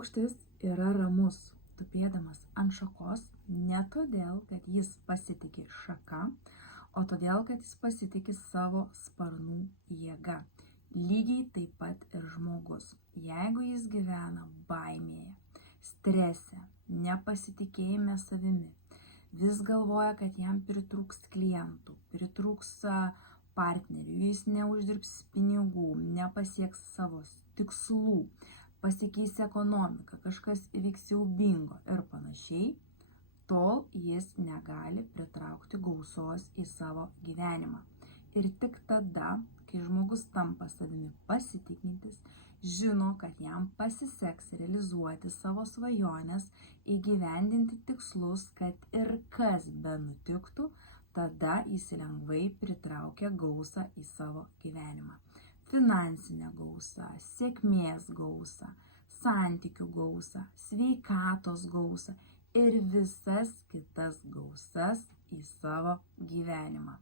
Paukštis yra ramus, tupėdamas ant šakos, ne todėl, kad jis pasitiki šaka, o todėl, kad jis pasitiki savo sparnų jėga. Lygiai taip pat ir žmogus. Jeigu jis gyvena baimėje, strese, nepasitikėjime savimi, vis galvoja, kad jam pritrūks klientų, pritrūks partnerių, jis neuždirbs pinigų, nepasieks savo tikslų, pasikeis ekonomika, kažkas įvyks siaubingo ir panašiai, tol jis negali pritraukti gausos į savo gyvenimą. Ir tik tada, kai žmogus tampa savimi pasitikintis, žino, kad jam pasiseks realizuoti savo svajones, įgyvendinti tikslus, kad ir kas benutiktų, tada jis lengvai pritraukia gausą į savo gyvenimą. Finansinę gausą, sėkmės gausą, santykių gausą, sveikatos gausą ir visas kitas gausas į savo gyvenimą.